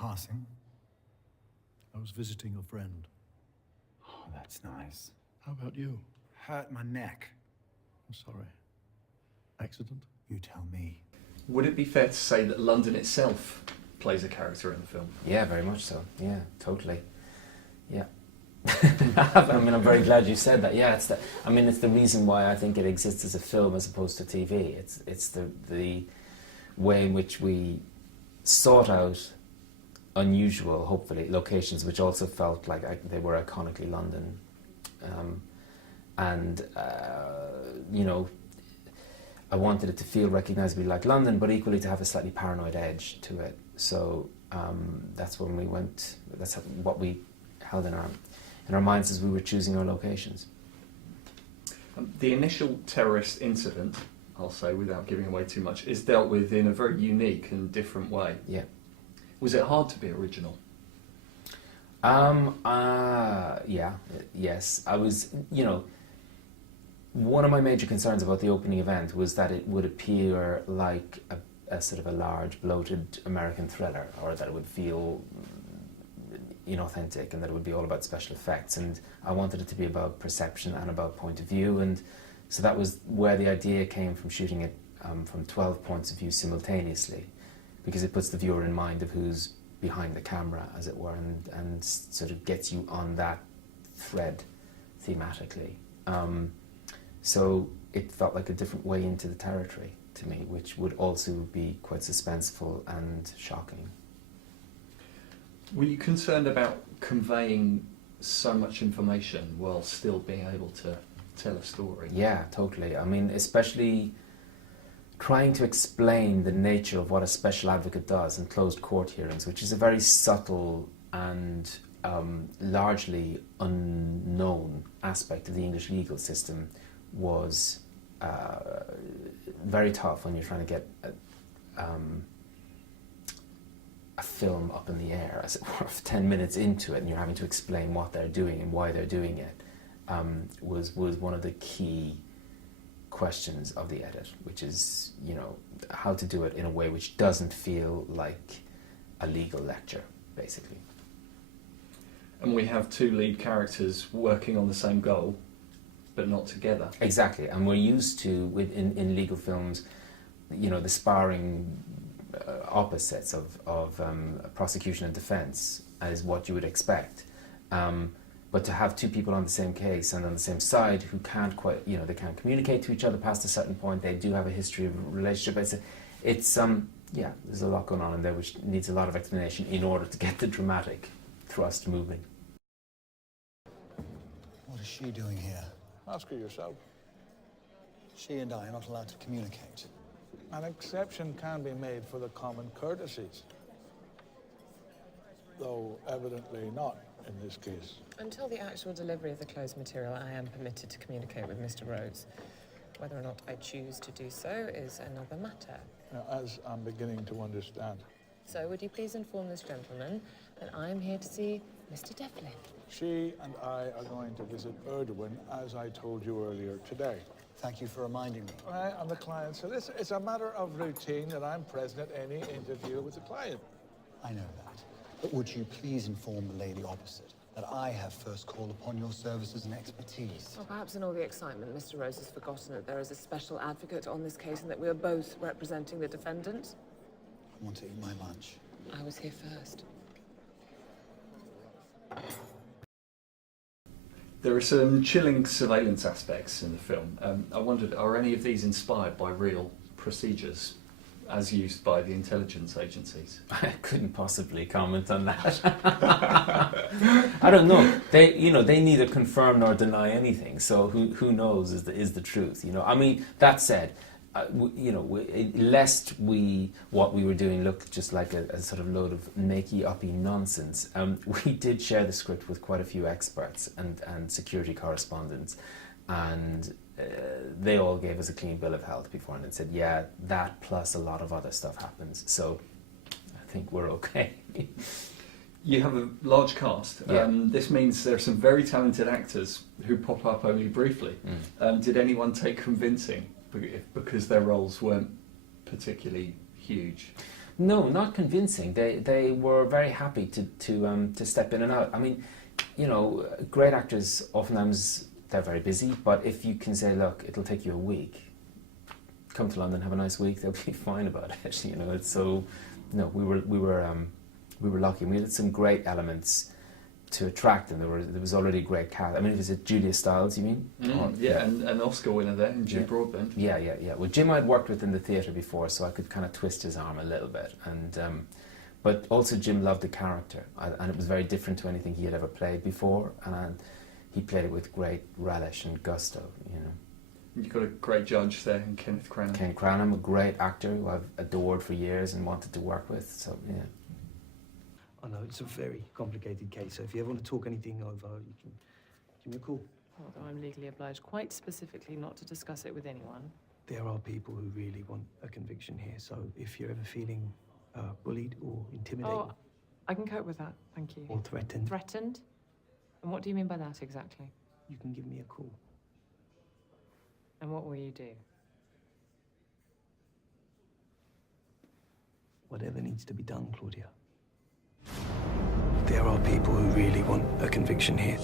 passing. I was visiting a friend. Oh, that's nice. How about you? Hurt my neck. I'm sorry. Accident? You tell me. Would it be fair to say that London itself plays a character in the film? Yeah, very much so. Yeah, totally. Yeah. I mean, I'm very glad you said that. Yeah, it's the. I mean, it's the reason why I think it exists as a film as opposed to TV. It's the way in which we sought out unusual, hopefully, locations which also felt like they were iconically London, and you know, I wanted it to feel recognisably like London, but equally to have a slightly paranoid edge to it. So that's when we went. That's what we held in our minds as we were choosing our locations. The initial terrorist incident, I'll say without giving away too much, is dealt with in a very unique and different way. Yeah. Was it hard to be original? Yeah. Yes. I was. You know, one of my major concerns about the opening event was that it would appear like a sort of a large, bloated American thriller, or that it would feel inauthentic and that it would be all about special effects, and I wanted it to be about perception and about point of view, and so that was where the idea came from, shooting it from 12 points of view simultaneously, because it puts the viewer in mind of who's behind the camera, as it were, and sort of gets you on that thread thematically. So it felt like a different way into the territory to me, which would also be quite suspenseful and shocking. Were you concerned about conveying so much information while still being able to tell a story? Yeah, totally. I mean, especially trying to explain the nature of what a special advocate does in closed court hearings, which is a very subtle and largely unknown aspect of the English legal system, was very tough when you're trying to get a film up in the air, as it were, 10 minutes into it, and you're having to explain what they're doing and why they're doing it, was one of the key questions of the edit, which is, you know, how to do it in a way which doesn't feel like a legal lecture, basically. And we have two lead characters working on the same goal, but not together. Exactly, and we're used to, in legal films, you know, the sparring opposites of prosecution and defence as what you would expect. But to have two people on the same case and on the same side who can't quite, you know, they can't communicate to each other past a certain point, they do have a history of a relationship. It's yeah, there's a lot going on in there which needs a lot of explanation in order to get the dramatic thrust moving. What is she doing here? Ask her yourself. She and I are not allowed to communicate. An exception can be made for the common courtesies, though evidently not in this case. Until the actual delivery of the closed material, I am permitted to communicate with Mr. Rhodes. Whether or not I choose to do so is another matter. Now, as I'm beginning to understand. So would you please inform this gentleman that I'm here to see Mr. Devlin? She and I are going to visit Erdogan, as I told you earlier today. Thank you for reminding me. I'm the client solicitor. It's a matter of routine that I'm present at any interview with the client. I know that. But would you please inform the lady opposite that I have first call upon your services and expertise? Well, perhaps in all the excitement, Mr. Rhodes has forgotten that there is a special advocate on this case and that we are both representing the defendant. I want to eat my lunch. I was here first. There are some chilling surveillance aspects in the film. I wondered, are any of these inspired by real procedures as used by the intelligence agencies? I couldn't possibly comment on that. I don't know. They neither confirm nor deny anything. So who knows is the truth. You know. I mean, that said, lest what we were doing looked just like a sort of load of makey-uppy nonsense, we did share the script with quite a few experts and security correspondents, and they all gave us a clean bill of health beforehand and said, yeah, that plus a lot of other stuff happens, so I think we're okay. You have a large cast. Yeah. This means there are some very talented actors who pop up only briefly. Did anyone take convincing because their roles weren't particularly huge? No, not convincing. They were very happy to step in and out. I mean, you know, great actors oftentimes they're very busy, but if you can say, look, it'll take you a week, come to London, have a nice week, they'll be fine about it. You know, it's so. No, we were lucky. We had some great elements to attract them. There was already a great cast. I mean, was it Julia Stiles, you mean? Yeah, and an Oscar winner there, and Jim Broadbent. Yeah. Well, Jim I'd worked with in the theatre before, so I could kind of twist his arm a little bit. And but also Jim loved the character, and it was very different to anything he had ever played before, and he played it with great relish and gusto, you know. You've got a great judge there in Kenneth Cranham. Ken Cranham, a great actor who I've adored for years and wanted to work with, so yeah. I know it's a very complicated case, so if you ever want to talk anything over, you can give me a call. Although I'm legally obliged quite specifically not to discuss it with anyone. There are people who really want a conviction here, so if you're ever feeling bullied or intimidated Oh, I can cope with that, thank you. or threatened, Threatened? And what do you mean by that exactly? you can give me a call. And what will you do? Whatever needs to be done, Claudia. There are people who really want a conviction here.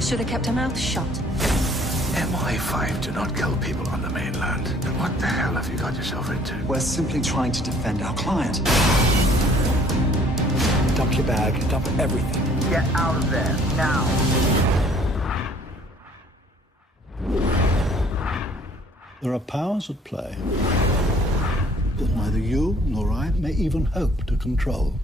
Should have kept her mouth shut. MI5 do not kill people on the mainland. Then what the hell have you got yourself into? We're simply trying to defend our client. Dump your bag, dump everything. Get out of there, now! There are powers at play that neither you nor I may even hope to control.